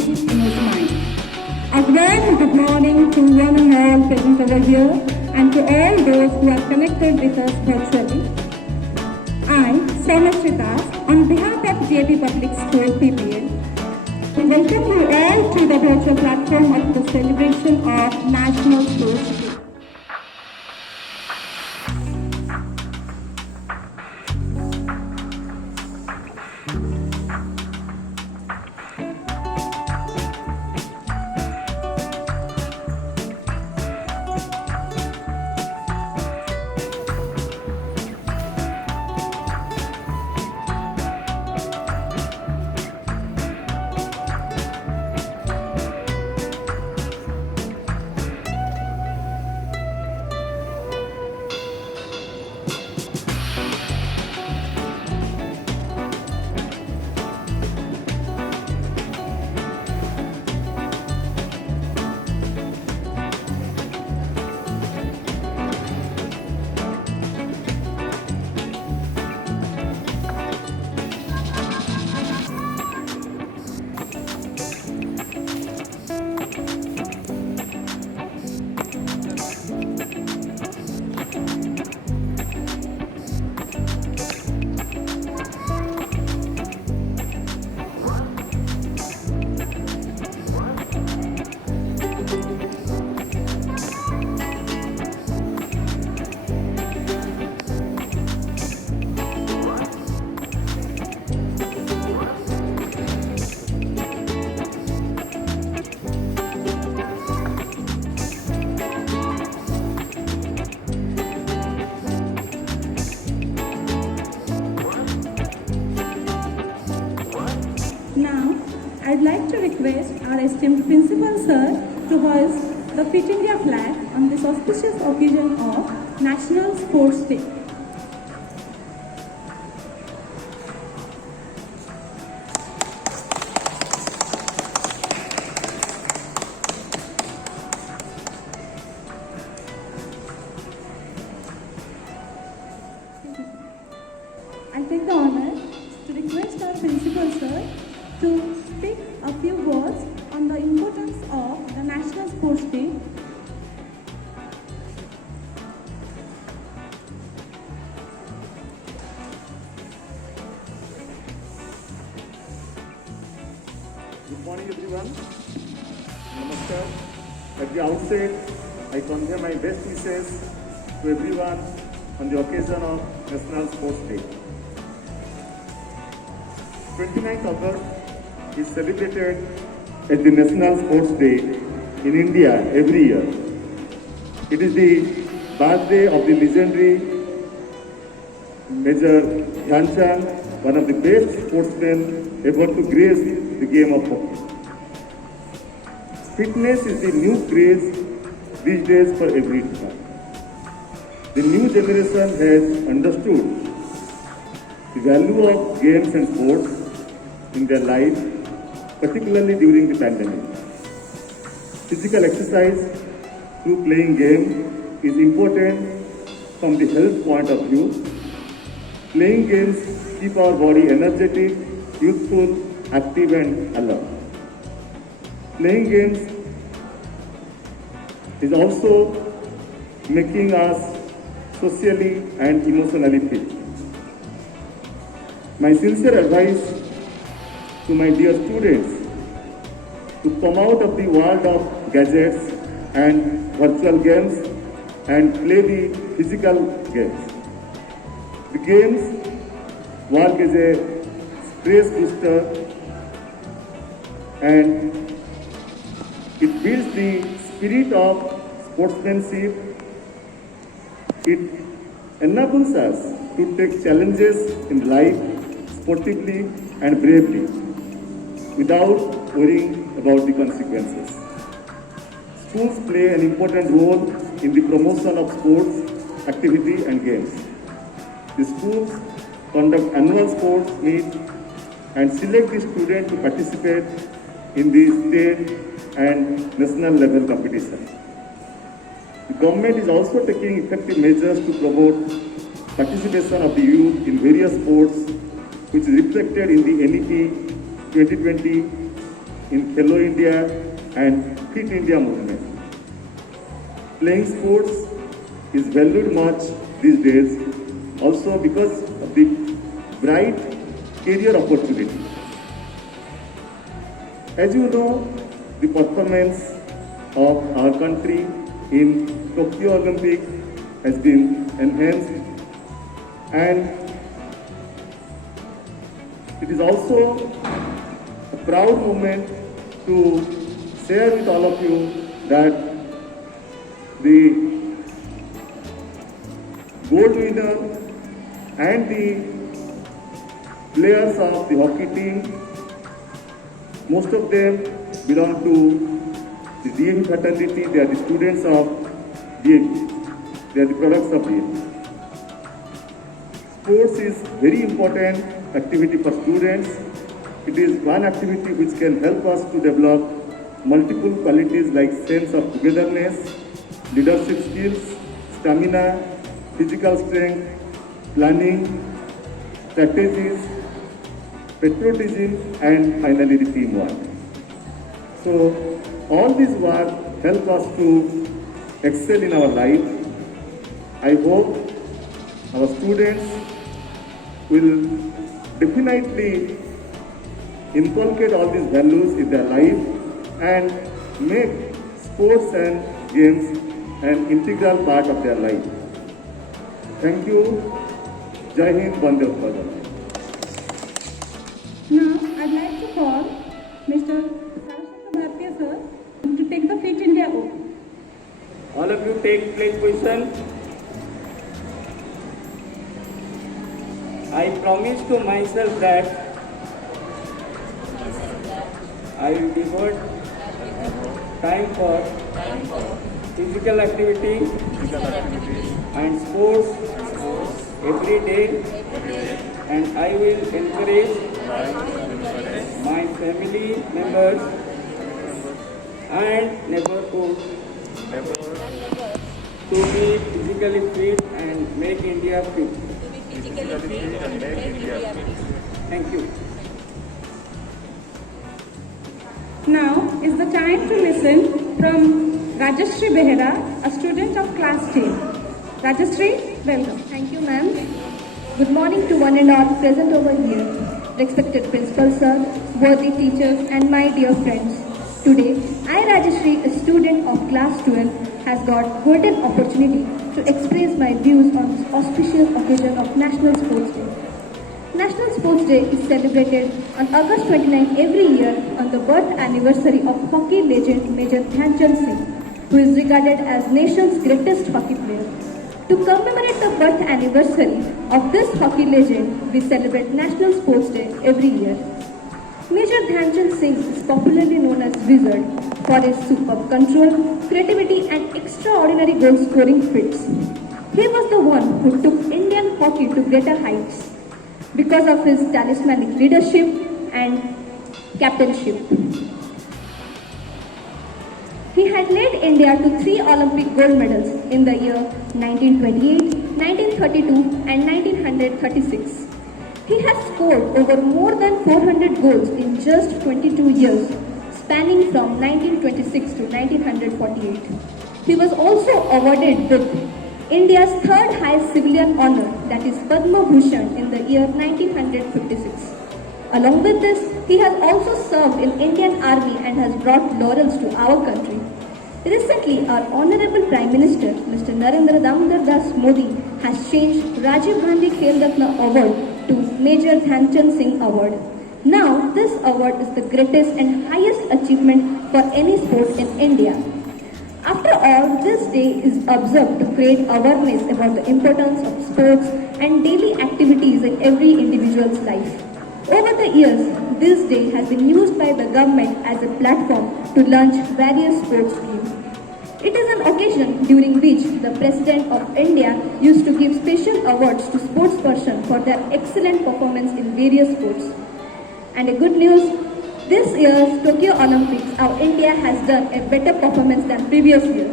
peace in his mind. A very good morning to one and all present over here and to all those who are connected with us virtually. I, Saumashri Das, on behalf of JP Public School PPL, we welcome you all to the virtual platform of the celebration of National Sports Day. Now, I'd like to request our esteemed Principal Sir to hoist the Fit India flag on this auspicious occasion of National Sports Day. I take the honor to request our Principal Sir to speak a few words on the importance of the National Sports Day. Good morning, everyone. Namaskar. At the outset, I convey my best wishes to everyone on the occasion of National Sports Day. 29th August is celebrated as the National Sports Day in India every year. It is the birthday of the legendary Major Dhyan Chand, one of the best sportsmen ever to grace the game of hockey. Fitness is the new craze these days for everyone. The new generation has understood the value of games and sports in their life, particularly during the pandemic. Physical exercise through playing games is important from the health point of view. Playing games keep our body energetic, youthful, active and alert. Playing games is also making us socially and emotionally fit. My sincere advice to my dear students to come out of the world of gadgets and virtual games and play the physical games. The games work as a stress booster and it builds the spirit of sportsmanship. It enables us to take challenges in life sportively and bravely, without worrying about the consequences. Schools play an important role in the promotion of sports, activity and games. The schools conduct annual sports meets and select the students to participate in the state and national level competition. The government is also taking effective measures to promote participation of the youth in various sports, which is reflected in the NEP 2020 in Khelo India and Fit India movement. Playing sports is valued much these days also because of the bright career opportunity. As you know, the performance of our country in Tokyo Olympic has been enhanced, and it is also a proud moment to share with all of you that the gold winner and the players of the hockey team, most of them belong to the DAV fraternity. They are the students of DAV. They are the products of DAV. Sports is very important activity for students. It is one activity which can help us to develop multiple qualities like sense of togetherness, leadership skills, stamina, physical strength, planning, strategies, patriotism, and finally the teamwork. So all these work help us to excel in our life. I hope our students will definitely inculcate all these values in their life and make sports and games an integral part of their life. Thank you. Jai Hind, Vande Mataram. Now, I'd like to call Mr. Saraswata Bhartiya sir to take the Fit India oath. All of you take place position. I promise to myself that I will devote time for physical activity and sports every day, and I will encourage my family members and neighborhood to be physically fit and make India fit. Thank you. Now is the time to listen from Rajashri Behera, a student of class 10. Rajashri, welcome. Thank you, ma'am. Good morning to one and all present over here. Respected principal sir, worthy teachers, and my dear friends. Today, I, Rajashri, a student of class 12, has got golden opportunity to express my views on this auspicious occasion of National Sports Day. National Sports Day is celebrated on August 29 every year on the birth anniversary of hockey legend Major Dhyan Chand Singh, who is regarded as nation's greatest hockey player. To commemorate the birth anniversary of this hockey legend, we celebrate National Sports Day every year. Major Dhyan Chand Singh is popularly known as Wizard for his superb control, creativity and extraordinary goal-scoring feats. He was the one who took Indian hockey to greater heights because of his talismanic leadership and captainship. He had led India to 3 Olympic gold medals in the year 1928, 1932 and 1936. He has scored over more than 400 goals in just 22 years, spanning from 1926 to 1948. He was also awarded with India's third highest civilian honor, that is Padma Bhushan, in the year 1956. Along with this, he has also served in Indian Army and has brought laurels to our country. Recently, our Honorable Prime Minister, Mr. Narendra Damodar Das Modi, has changed Rajiv Gandhi Khel Ratna Award to Major Dhyan Chand Singh Award. Now, this award is the greatest and highest achievement for any sport in India. After all, this day is observed to create awareness about the importance of sports and daily activities in every individual's life. Over the years, this day has been used by the government as a platform to launch various sports schemes. It is an occasion during which the President of India used to give special awards to sportspersons for their excellent performance in various sports. And a good news, this year's Tokyo Olympics, our India has done a better performance than previous year.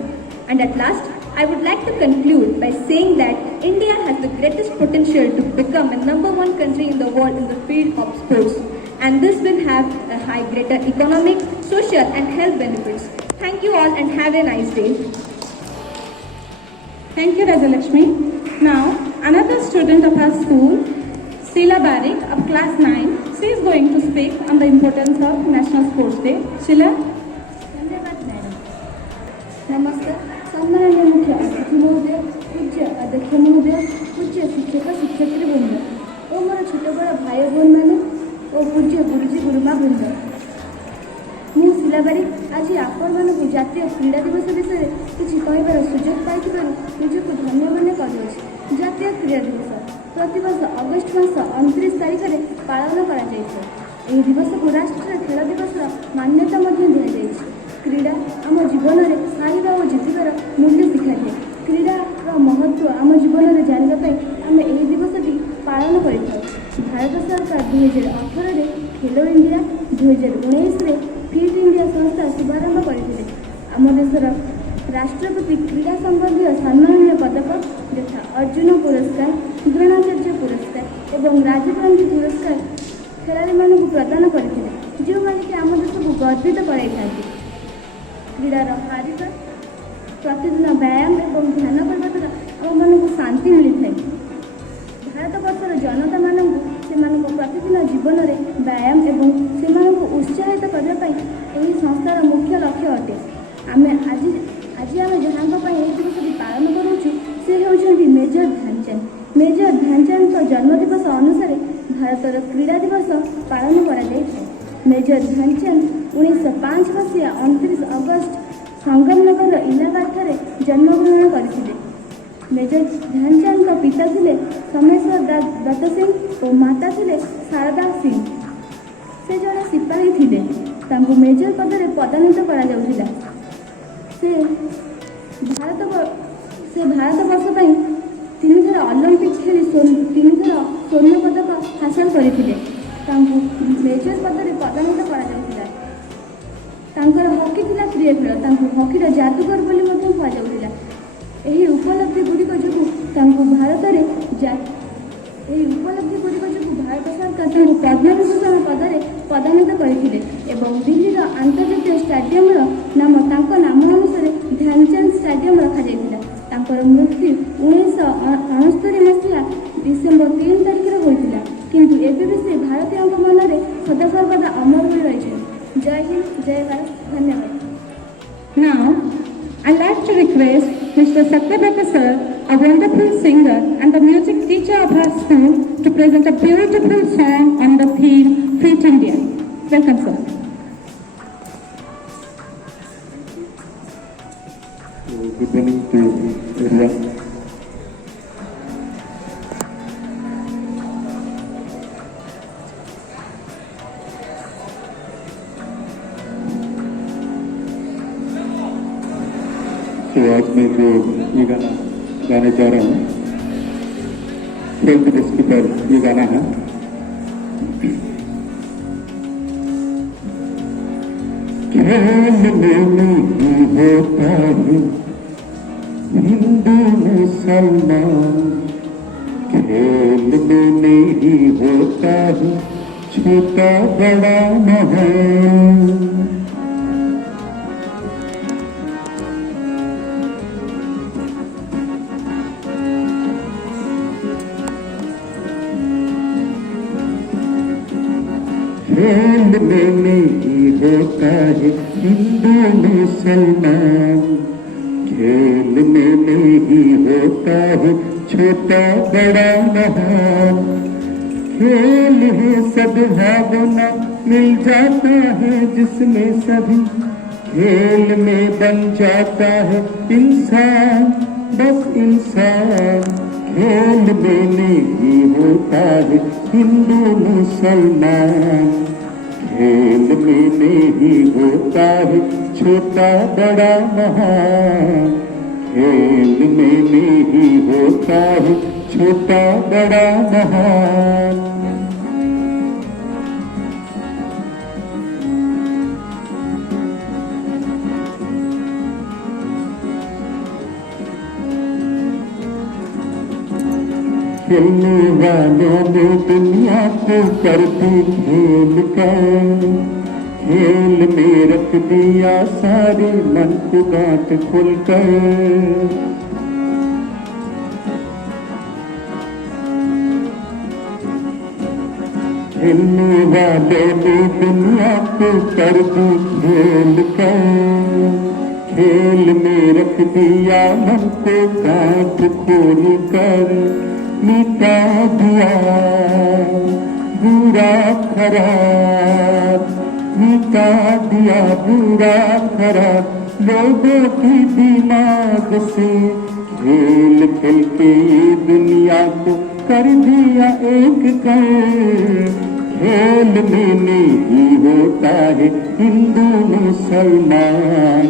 And at last, I would like to conclude by saying that India has the greatest potential to become a #1 country in the world in the field of sports. and this will have a high greater economic, social and health benefits. Thank you all and have a nice day. Thank you, Rajalakshmi. Now, another student of our school, Sheila Barik of class 9, she is going to speak on the importance of National Sports Day. Sheila? धन्यवाद madam. नमस्कार. सन्माननीय मुख्य अतिथि महोदय, पूज्य अध्यक्ष महोदय, पूज्य शिक्षक शिक्षयित्री वृंद और मोर छोट बड़ भाई भौन मैंने और पूज्य गुरुजी गुरुमा वृंद, ମୁଁ ଶିଲାବାରୀ ଆଜି ଆପଣମାନଙ୍କୁ ଜାତୀୟ କ୍ରୀଡ଼ା ଦିବସ ବିଷୟରେ କିଛି କହିବାର ସୁଯୋଗ ପାଇଥିବାରୁ ନିଜକୁ ଧନ୍ୟ ମନେ କରୁଅଛି। ଜାତୀୟ କ୍ରୀଡ଼ା ଦିବସ ପ୍ରତିବର୍ଷ ଅଗଷ୍ଟ ମାସ 29 ତାରିଖରେ ପାଳନ କରାଯାଇଥାଏ। ଏହି ଦିବସକୁ ରାଷ୍ଟ୍ରୀୟ ଖେଳ ଦିବସର ମାନ୍ୟତା ମଧ୍ୟ ଦିଆଯାଇଛି। କ୍ରୀଡ଼ା ଆମ ଜୀବନରେ ହାରିବା ଓ ଜିତିବାର ମୂଲ୍ୟ ଶିଖାଇଥାଏ। କ୍ରୀଡ଼ାର ମହତ୍ତ୍ୱ ଆମ ଜୀବନରେ ଜାଣିବା ପାଇଁ ଆମେ ଏହି ଦିବସଟି ପାଳନ କରିଥାଉ। ଭାରତ ସରକାର 2018ରେ ଖେଲୋ ଇଣ୍ଡିଆ, 2019ରେ ଫିଟ୍ ଇଣ୍ଡିଆ ସଂସ୍ଥା ଶୁଭାରମ୍ଭ କରିଥିଲେ। ଆମ ଦେଶର ରାଷ୍ଟ୍ରପତି କ୍ରୀଡ଼ା ସମ୍ବନ୍ଧୀୟ ସମ୍ମାନନୀୟ ପଦକ ଯଥା ଅର୍ଜୁନ ପୁରସ୍କାର, ଦ୍ରୋଣାଚାର୍ଯ୍ୟ ପୁରସ୍କାର ଏବଂ ରାଜୀବ ଗାନ୍ଧୀ ପୁରସ୍କାର ଖେଳାଳିମାନଙ୍କୁ ପ୍ରଦାନ କରିଥିଲେ, ଯେଉଁମାନେ କି ଆମ ଦେଶକୁ ଗର୍ବିତ କରାଇଥାନ୍ତି। କ୍ରୀଡ଼ାର ହାରିବା, ପ୍ରତିଦିନ ବ୍ୟାୟାମ ଏବଂ ଧ୍ୟାନ କରିବା ଦ୍ୱାରା ଆମମାନଙ୍କୁ ଶାନ୍ତି ମିଳିଥାଏ। ଭାରତବର୍ଷର ଜନତାମାନଙ୍କୁ ସେମାନଙ୍କ ପ୍ରତିଦିନ ଜୀବନରେ ବ୍ୟାୟାମ ଏବଂ ସେମାନଙ୍କୁ ଉତ୍ସାହିତ କରିବା ପାଇଁ ଏହି ସଂସ୍ଥାର ମୁଖ୍ୟ ଲକ୍ଷ୍ୟ ଅଟେ। ଆଜି ଆମେ ଯାହାଙ୍କ ପାଇଁ ଏହି ଦିବସଟି ପାଳନ କରୁଛୁ ସେ ହେଉଛନ୍ତି ମେଜର ଧ୍ୟାନଚାନ୍ଦ। ମେଜର ଧ୍ୟାନଚାନ୍ଦଙ୍କ ଜନ୍ମଦିବସ ଅନୁସାରେ ଭାରତର କ୍ରୀଡ଼ା ଦିବସ ପାଳନ କରାଯାଇଥାଏ। ମେଜର ଧ୍ୟାନଚାନ୍ଦ 1905 ମସିହା 29 ଅଗଷ୍ଟ ସଂଗମନଗରର ଇଲାହାବାଦଠାରେ ଜନ୍ମଗ୍ରହଣ କରିଥିଲେ। ମେଜର ଧ୍ୟାନଚାନ୍ଦଙ୍କ ପିତା ଥିଲେ ସମେଶ୍ୱର ଦତ୍ତ ସିଂ ଓ ମାତା ଥିଲେ ଶାରଦା ସିଂ। ସେ ଜଣେ ସିପାହୀ ଥିଲେ। ତାଙ୍କୁ ମେଜର ପଦରେ ପଦୋନ୍ନତ କରାଯାଉଥିଲା। ସେ ଭାରତବର୍ଷ ପାଇଁ 3 ଥର ଅଲିମ୍ପିକ୍ ଖେଳି 3 ଥର ସ୍ୱର୍ଣ୍ଣ ପଦକ ହାସଲ କରିଥିଲେ। ତାଙ୍କୁ ମେଜର ପଦରେ ପଦୋନ୍ନତ କରାଯାଉଥିଲା। ତାଙ୍କର ହକି ଥିଲା ପ୍ରିୟ ଖେଳ। ତାଙ୍କୁ ହକିର ଯାଦୁକର ବୋଲି ମଧ୍ୟ କୁହାଯାଉଥିଲା। ଏହି ଉପଲବ୍ଧି ଗୁଡ଼ିକ ଯୋଗୁଁ ଭାରତ ସରକାର ତାଙ୍କୁ ପଦ୍ମଭୂଷଣ ପଦରେ ପଦୋନ୍ନତ କରିଥିଲେ ଏବଂ ଦିଲ୍ଲୀର ଆନ୍ତର୍ଜାତୀୟ ଷ୍ଟାଡିୟମର ନାମ ତାଙ୍କ ନାମ ଅନୁସାରେ ଧ୍ୟାନଚାନ୍ଦ ଷ୍ଟାଡିୟମ ରଖାଯାଇଥିଲା। ତାଙ୍କର ମୃତ୍ୟୁ 1969 ମସିହା ଡିସେମ୍ବର 3 ତାରିଖରେ ହୋଇଥିଲା, କିନ୍ତୁ ଏବେ ବି ସେ ଭାରତୀୟଙ୍କ ମନରେ ସଦାସର୍ବଦା ଅମର ହୋଇ ରହିଛନ୍ତି। ଜୟ ହିନ୍ଦ, ଜୟ ଭାରତ। ଧନ୍ୟବାଦ। Now, I'd like to request Mr. Satyabhata sir, a wonderful singer and the music teacher of our school, to present a beautiful song on the theme Fit India. Welcome, sir. Good morning to everyone. तो आज मैं जो ये गाना गाने जा रहा हूँ, खेल दिवस के पर ये गाना है। खेल में नहीं होता है हिंदू मुसलमान, खेल में नहीं होता है छोटा बड़ा महान। खेल में नहीं होता है हिंदू मुसलमान, खेल में नहीं होता है छोटा बड़ा महान। खेल है सद्भावना मिल जाता है जिसमें सभी, खेल में बन जाता है इंसान बस इंसान। खेल में नहीं होता है हिंदू मुसलमान, खेल में नहीं होता है छोटा बड़ा महान। खेल में नहीं होता है छोटा बड़ा महान। खेलने वालों ने दुनिया को कर दी खेल कर, खेल में रख दिया सारे मन को गांठ खोलकर। खेलने वालों ने दुनिया को कर दी खेल कर, खेल में रख दिया मन को गांठ खोल कर। मिटा दिया बुरा खराब, मिटा दिया बुरा खराब लोगों की दिमाग से। खेल खेल के दुनिया को कर दिया एक कर। खेल में नहीं होता है हिंदू मुसलमान,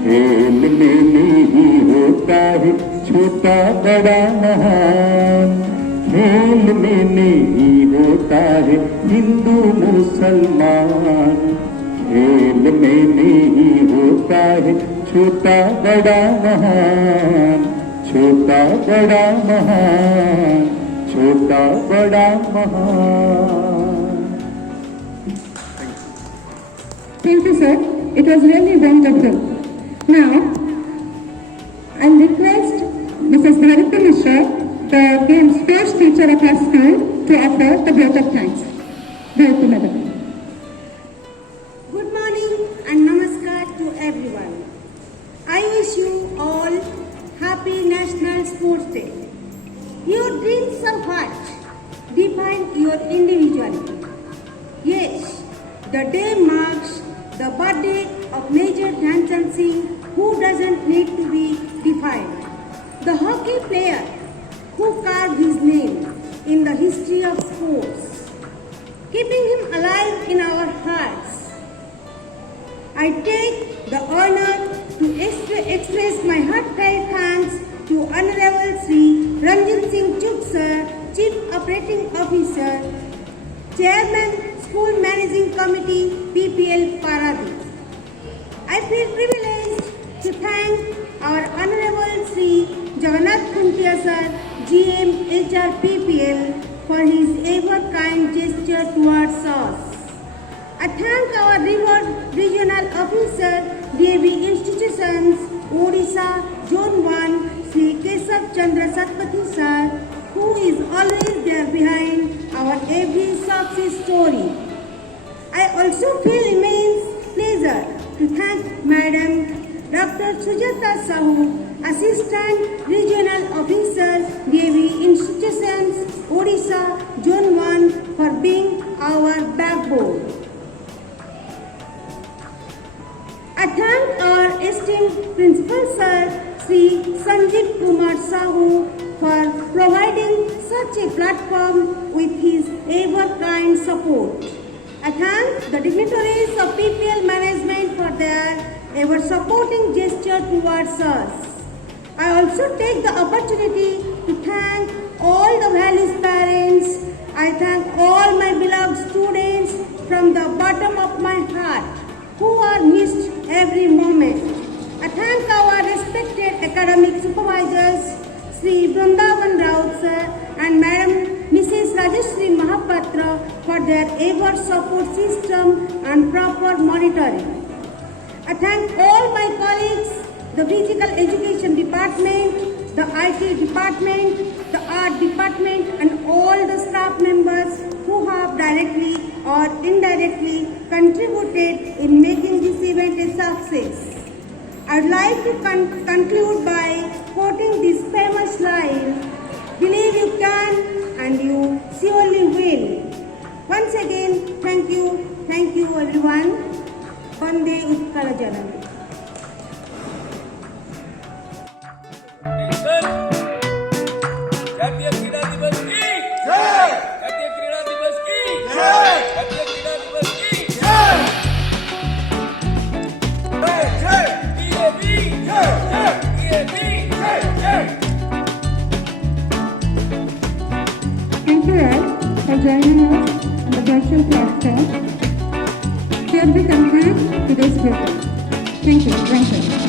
खेल में नहीं होता है छोटा बड़ा महान। खेल में नहीं होता है हिंदू मुसलमान, खेल में नहीं होता है छोटा बड़ा महान। छोटा बड़ा महान, छोटा बड़ा महान। Thank you, sir. It was really wonderful. Now, I'll request Mrs. Bharati Mishra, the game's first teacher of our school, to offer the vote of thanks. Bharati Madam. Good morning and namaskar to everyone. I wish you all happy National Sports Day. Your dreams of heart define your individuality. Yes, the day marks the birthday of Major Dhyanchand Singh, who doesn't need to be defined. The hockey player who carved his name in the history of sports, keeping him alive in our hearts. I take the honor to express my heartfelt thanks to Honorable Sri Ranjit Singh Chugh Sir, Chief Operating Officer, Chairman, School Managing Committee, PPL Paradip. I feel privileged to thank our Honorable Sri Jagannath Khuntia Sir, GM HR PPL, for his ever-kind gesture towards us. I thank our Regional Officer, DAV Institutions, Odisha, Zone 1, Sri Kesav Chandra Satpathy Sir, who is always there behind our every success story. I also feel immense pleasure to thank Madam Dr. Sujata Sahu, Assistant Regional Officer, DAV Institutions, Odisha, Zone 1, for being our backbone. I thank our esteemed Principal Sir, Sri Sanjeev Kumar Sahu, for providing such a platform with his ever-kind support. I thank the dignitaries of PPL management for their ever-supporting gesture towards us. I also take the opportunity to thank all the valued parents. I thank all my beloved students from the bottom of my heart who are missed every moment. I thank our respected academic supervisors, Sri Vrindavan Raut Sir and Madam Mrs. Rajeshri Mahapatra, for their ever support system and proper monitoring. I thank all my colleagues, the Physical Education Department, the IT Department, the Art Department, and all the staff members who have directly or indirectly contributed in making this event a success. I would like to conclude by quoting this famous line, "Believe you can and you surely will." Once again, thank you everyone. Vande Utkala Janani. जातीय क्रीडा दिवस की जय, जातीय क्रीडा दिवस की जय, जातीय क्रीडा दिवस की जय, जय DAV जय, DAV जय। Thank you all for joining us on the virtual platform. Here we conclude today's program. Thank you.